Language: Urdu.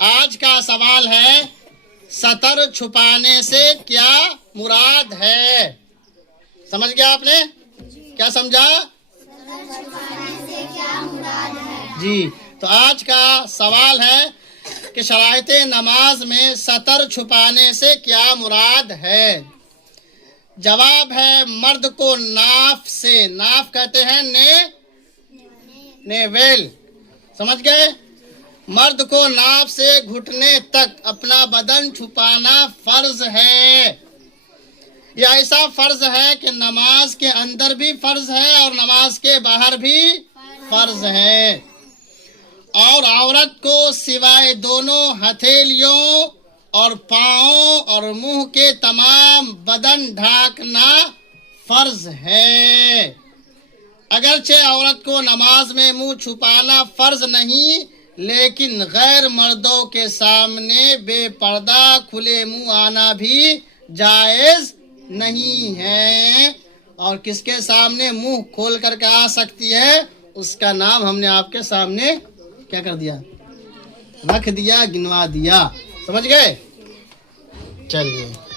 آج کا سوال ہے سطر چھپانے سے کیا مراد ہے؟ سمجھ گیا آپ نے؟ کیا سمجھا؟ جی، تو آج کا سوال ہے کہ شرائط نماز میں سطر چھپانے سے کیا مراد ہے؟ جواب ہے مرد کو ناف سے، ناف کہتے ہیں نیویل، سمجھ گئے؟ مرد کو ناف سے گھٹنے تک اپنا بدن چھپانا فرض ہے۔ یہ ایسا فرض ہے کہ نماز کے اندر بھی فرض ہے اور نماز کے باہر بھی فرض ہے، اور عورت کو سوائے دونوں ہتھیلیوں اور پاؤں اور منہ کے تمام بدن ڈھانکنا فرض ہے۔ اگرچہ عورت کو نماز میں منہ چھپانا فرض نہیں، لیکن غیر مردوں کے سامنے بے پردہ کھلے منہ آنا بھی جائز نہیں ہے، اور کس کے سامنے منہ کھول کر کے آ سکتی ہے اس کا نام ہم نے آپ کے سامنے کیا کر دیا؟ رکھ دیا، گنوا دیا، سمجھ گئے؟ چلیے۔